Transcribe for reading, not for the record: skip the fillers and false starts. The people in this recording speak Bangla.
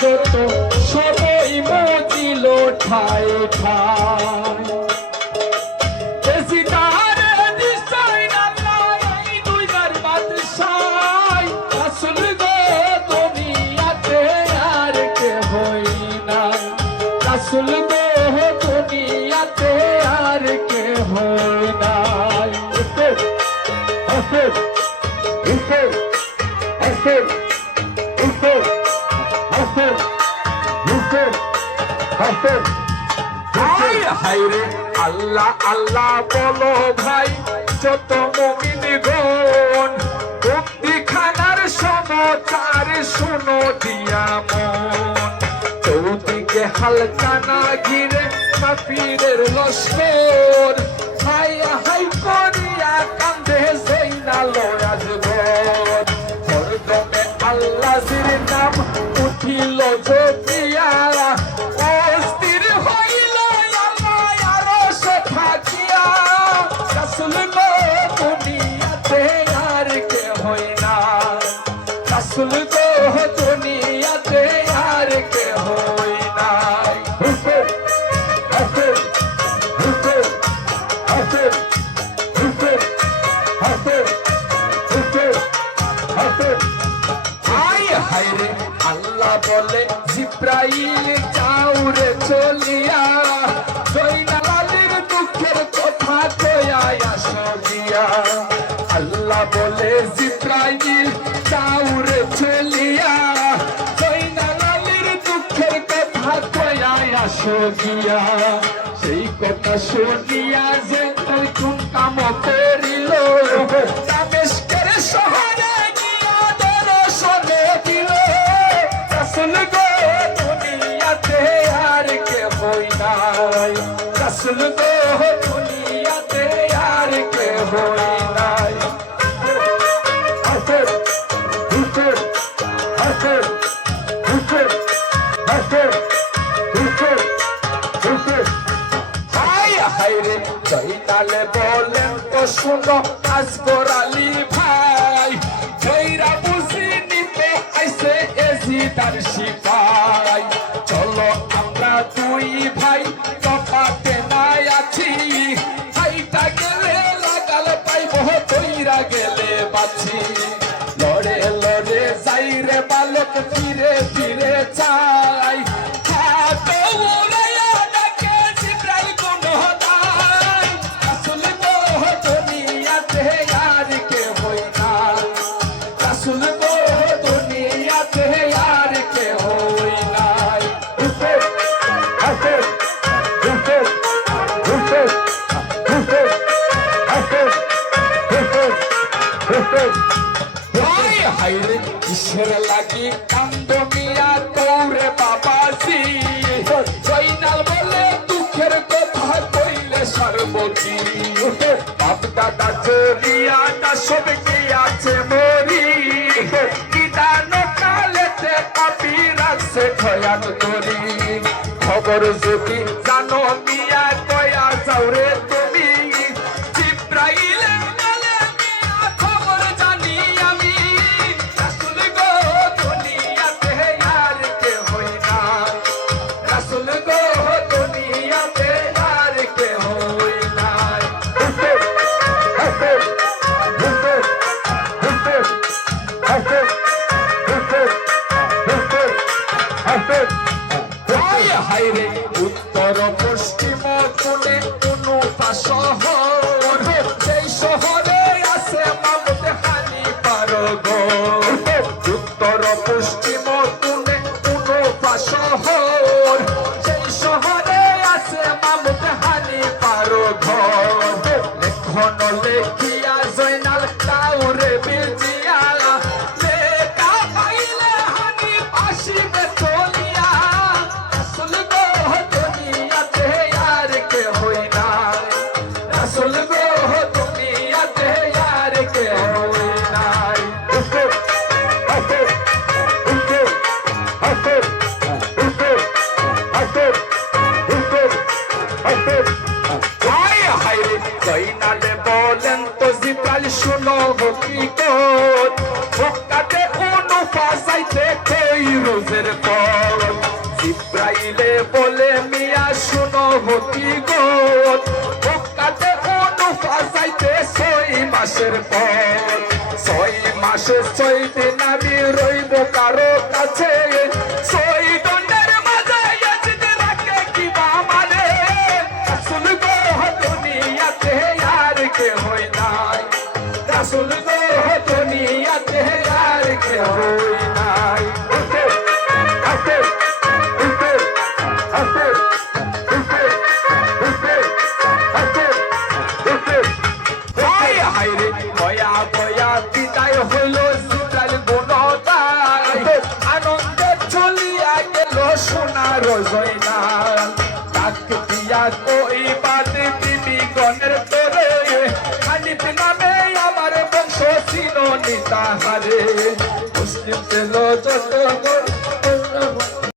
যত সবই মজিল ঠায় ঠায় এসিদারে দিশাই আল্লাহ এই দুইবার বাদশাহ রাসূল গো দুনিয়াতে আর কে হই না রাসূল গো দুনিয়াতে আর কে হই না হায়রে আল্লাহ আল্লাহ বলো ভাই যত মুমিন গণ বন্দিখানার সমাচার শোনো দিয়া মন চৌদিকে হালকানা ঘিরে কাফিরের লস্কর হাই হাই করিয়া কান্দে জৈনাল আজগর হরদমে আল্লাহর নাম উঠিল জপিয়া অস্থির হইল আল্লাহ আরশ থাকিয়া রাসূল গো দুনিয়াতে আর কে হই না রাসূল গো দুনিয়াতে আর কে হই না আল্লাহ বলে জিব্রাইল যাও রে চলিয়া জয়নালের দুঃখের কথা কইয়া আসো গিয়া আল্লাহ বলে জিব্রাইল যাও রে চলিয়া জয়নালের দুঃখের কথা কইয়া আসো গিয়া সেই কথা শুনিয়া যে কোন কাম করিল দামেস্কের শহরে গিয়া দর্শনে দিল রাসূল গো দুনিয়াতে আর কে হই নাই রাসূল গো দুনিয়াতে আর কে হই নাই হায়রে জয়নালে বলেন তো শুনো আসগর আলী ভাই জয়রা বুঝি নিতে আইছে এজিদার সিপাই চলো আমরা দুই ভাই তফাতে নাই আছি হাইটা গেলে লাগাল পাইব তৈরা গেলে বাঁচি লড়ে লড়ে যাই রে বালক ফিরে ফিরে চাই হায়রে কিসের লাগি কান্দ মিয়া তোরে বাবাজি জয়নাল বলে দুঃখের কথা কইলে সর্বতি বাপ দাদা চলিয়া তা সব কি আছে মরি নিদান কালেতে পাপি রাখছে ভয়ান করি খবর যদি জানো মিয়া কয়া যাও রে তুমি জিব্রাইল হায়রে উত্তর পশ্চিম কোণে অনুপা শহর সেই শহরে আছে মামুদ হানিফার ঘর উত্তর পশ্চিম কোণে অনুপা শহর সেই শহরে আছে মামুদ হানিফার ঘর লেখন লেখিয়া জয়নাল কাউরে বিজিয়া লেখা পাইলে হানিফ আসিবে চলিয়া রাসূল গো দুনিয়াতে আর কে হই না রাসূল গো দুনিয়াতে আর কে হই নাই হায়রে জয়নালে বলেন তো জিব্রাইল শুনো হকিকত মক্কাতে অনুপা যাইতে কই রোজের পর জিব্রাইলে বলে মিয়া শুনো হতি গোত কাটে অনু ফাসাইতে 6 মাসের পর 6 মাসে 6 দিন আমি রইব কারো কাছে 6 দণ্ডের মাঝে ইয়াজিদ রাখে কি বামারে রাসূল গো দুনিয়াতে আর কে হই নাই রাসূল গো দুনিয়াতে আর কে হই নাই মুসলিম ছিল যত